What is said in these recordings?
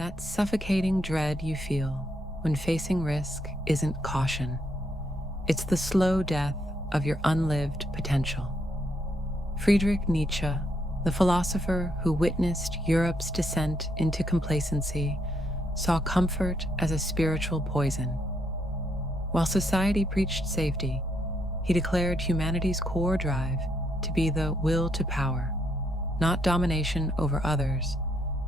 That suffocating dread you feel when facing risk isn't caution. It's the slow death of your unlived potential. Friedrich Nietzsche, the philosopher who witnessed Europe's descent into complacency, saw comfort as a spiritual poison. While society preached safety, he declared humanity's core drive to be the will to power, not domination over others,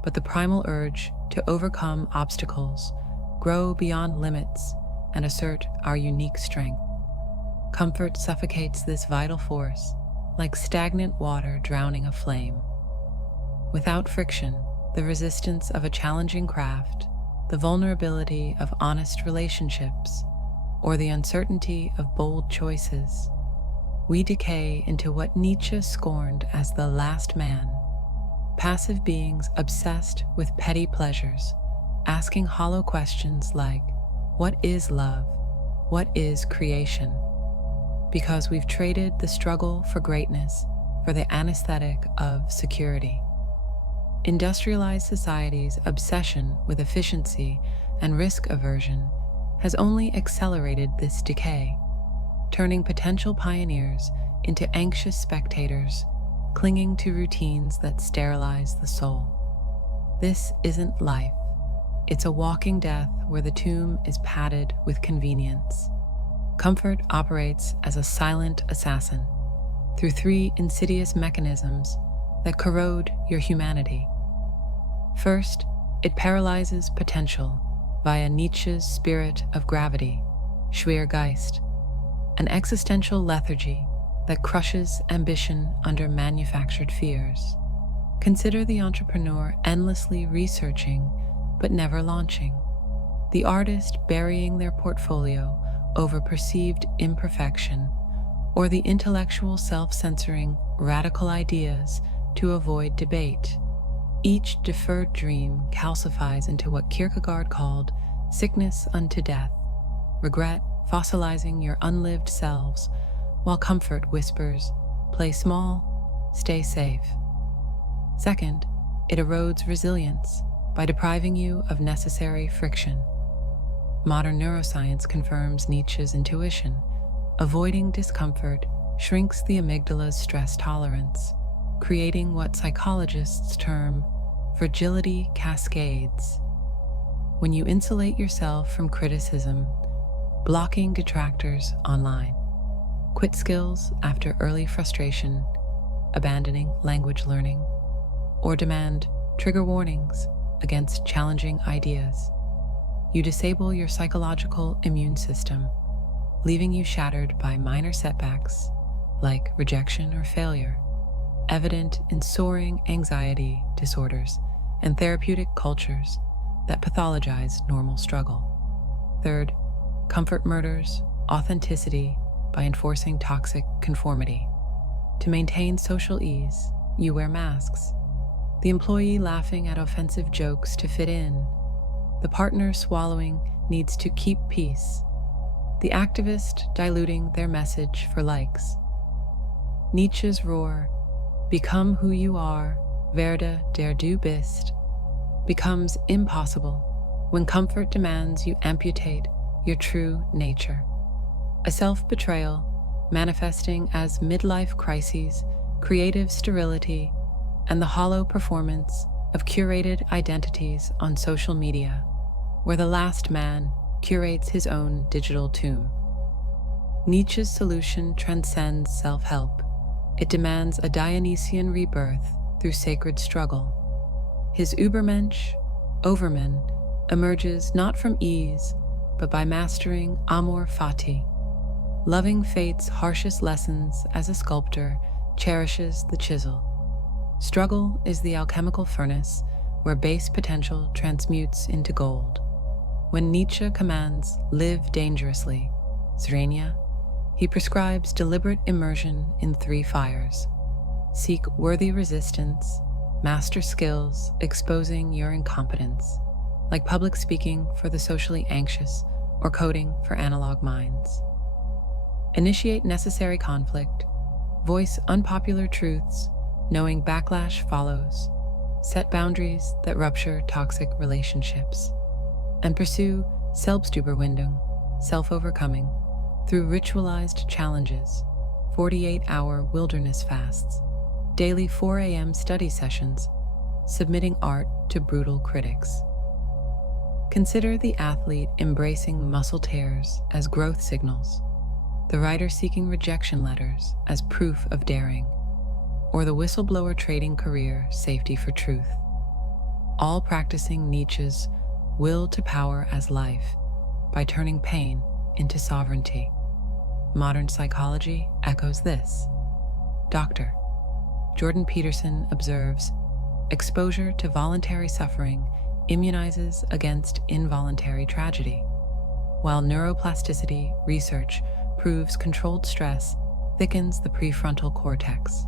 but the primal urge to overcome obstacles, grow beyond limits, and assert our unique strength. Comfort suffocates this vital force, like stagnant water drowning a flame. Without friction, the resistance of a challenging craft, the vulnerability of honest relationships, or the uncertainty of bold choices, we decay into what Nietzsche scorned as the last man, passive beings obsessed with petty pleasures, asking hollow questions like, what is love? What is creation? Because we've traded the struggle for greatness for the anesthetic of security. Industrialized society's obsession with efficiency and risk aversion has only accelerated this decay, turning potential pioneers into anxious spectators, clinging to routines that sterilize the soul. This isn't life. It's a walking death where the tomb is padded with convenience. Comfort operates as a silent assassin through three insidious mechanisms that corrode your humanity. First, it paralyzes potential via Nietzsche's spirit of gravity, Schwergeist, an existential lethargy that crushes ambition under manufactured fears. Consider the entrepreneur endlessly researching but never launching, the artist burying their portfolio over perceived imperfection, or the intellectual self-censoring radical ideas to avoid debate. Each deferred dream calcifies into what Kierkegaard called sickness unto death, regret fossilizing your unlived selves, while comfort whispers, play small, stay safe. Second, it erodes resilience by depriving you of necessary friction. Modern neuroscience confirms Nietzsche's intuition. Avoiding discomfort shrinks the amygdala's stress tolerance, creating what psychologists term fragility cascades. When you insulate yourself from criticism, blocking detractors online, quit skills after early frustration, abandoning language learning, or demand trigger warnings against challenging ideas, you disable your psychological immune system, leaving you shattered by minor setbacks like rejection or failure, evident in soaring anxiety disorders and therapeutic cultures that pathologize normal struggle. Third, comfort murders authenticity by enforcing toxic conformity. To maintain social ease, you wear masks. The employee laughing at offensive jokes to fit in. The partner swallowing needs to keep peace. The activist diluting their message for likes. Nietzsche's roar, "Become who you are, werde der du bist," becomes impossible when comfort demands you amputate your true nature. A self-betrayal manifesting as midlife crises, creative sterility, and the hollow performance of curated identities on social media, where the last man curates his own digital tomb. Nietzsche's solution transcends self-help. It demands a Dionysian rebirth through sacred struggle. His Übermensch, overman, emerges not from ease, but by mastering amor fati, loving fate's harshest lessons as a sculptor cherishes the chisel. Struggle is the alchemical furnace where base potential transmutes into gold. When Nietzsche commands, "Live dangerously," Zrenia, he prescribes deliberate immersion in three fires. Seek worthy resistance, master skills exposing your incompetence, like public speaking for the socially anxious or coding for analog minds. Initiate necessary conflict, voice unpopular truths, knowing backlash follows. set boundaries that rupture toxic relationships, and pursue Selbstüberwindung, self-overcoming, through ritualized challenges, 48-hour wilderness fasts, daily 4 a.m. study sessions, submitting art to brutal critics. Consider the athlete embracing muscle tears as growth signals, the writer seeking rejection letters as proof of daring, or the whistleblower trading career safety for truth, all practicing Nietzsche's will to power as life by turning pain into sovereignty. Modern psychology echoes this. Dr. Jordan Peterson observes, exposure to voluntary suffering immunizes against involuntary tragedy, while neuroplasticity research proves controlled stress thickens the prefrontal cortex.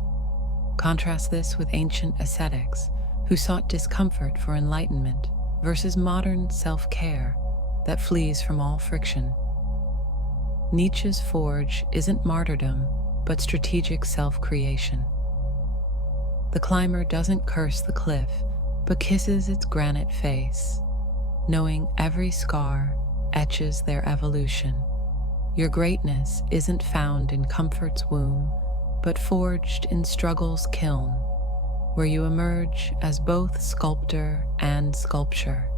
Contrast this with ancient ascetics who sought discomfort for enlightenment versus modern self-care that flees from all friction. Nietzsche's forge isn't martyrdom, but strategic self-creation. The climber doesn't curse the cliff, but kisses its granite face, knowing every scar etches their evolution. Your greatness isn't found in comfort's womb, but forged in struggle's kiln, where you emerge as both sculptor and sculpture,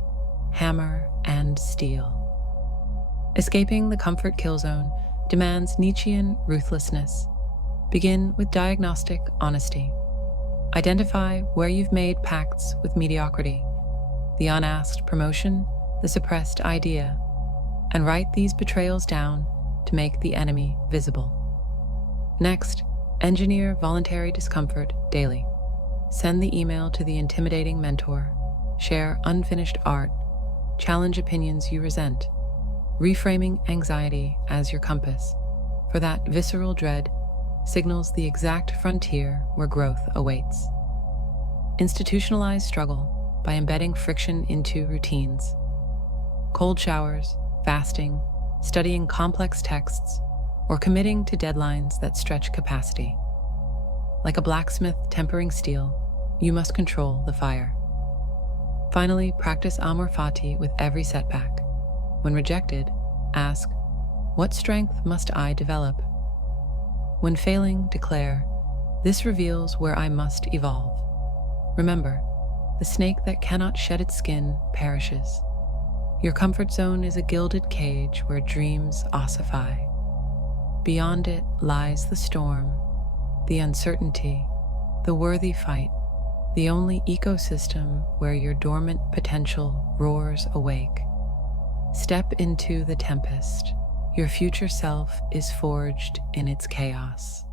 hammer and steel. Escaping the comfort kill zone demands Nietzschean ruthlessness. Begin with diagnostic honesty. Identify where you've made pacts with mediocrity, the unasked promotion, the suppressed idea, and write these betrayals down to make the enemy visible. Next, engineer voluntary discomfort daily. Send the email to the intimidating mentor, share unfinished art, challenge opinions you resent, reframing anxiety as your compass, for that visceral dread signals the exact frontier where growth awaits. Institutionalize struggle by embedding friction into routines. Cold showers, fasting, studying complex texts, or committing to deadlines that stretch capacity. Like a blacksmith tempering steel, you must control the fire. Finally, practice amor fati with every setback. When rejected, ask, what strength must I develop? When failing, declare, this reveals where I must evolve. Remember, the snake that cannot shed its skin perishes. Your comfort zone is a gilded cage where dreams ossify. Beyond it lies the storm, the uncertainty, the worthy fight, the only ecosystem where your dormant potential roars awake. Step into the tempest. Your future self is forged in its chaos.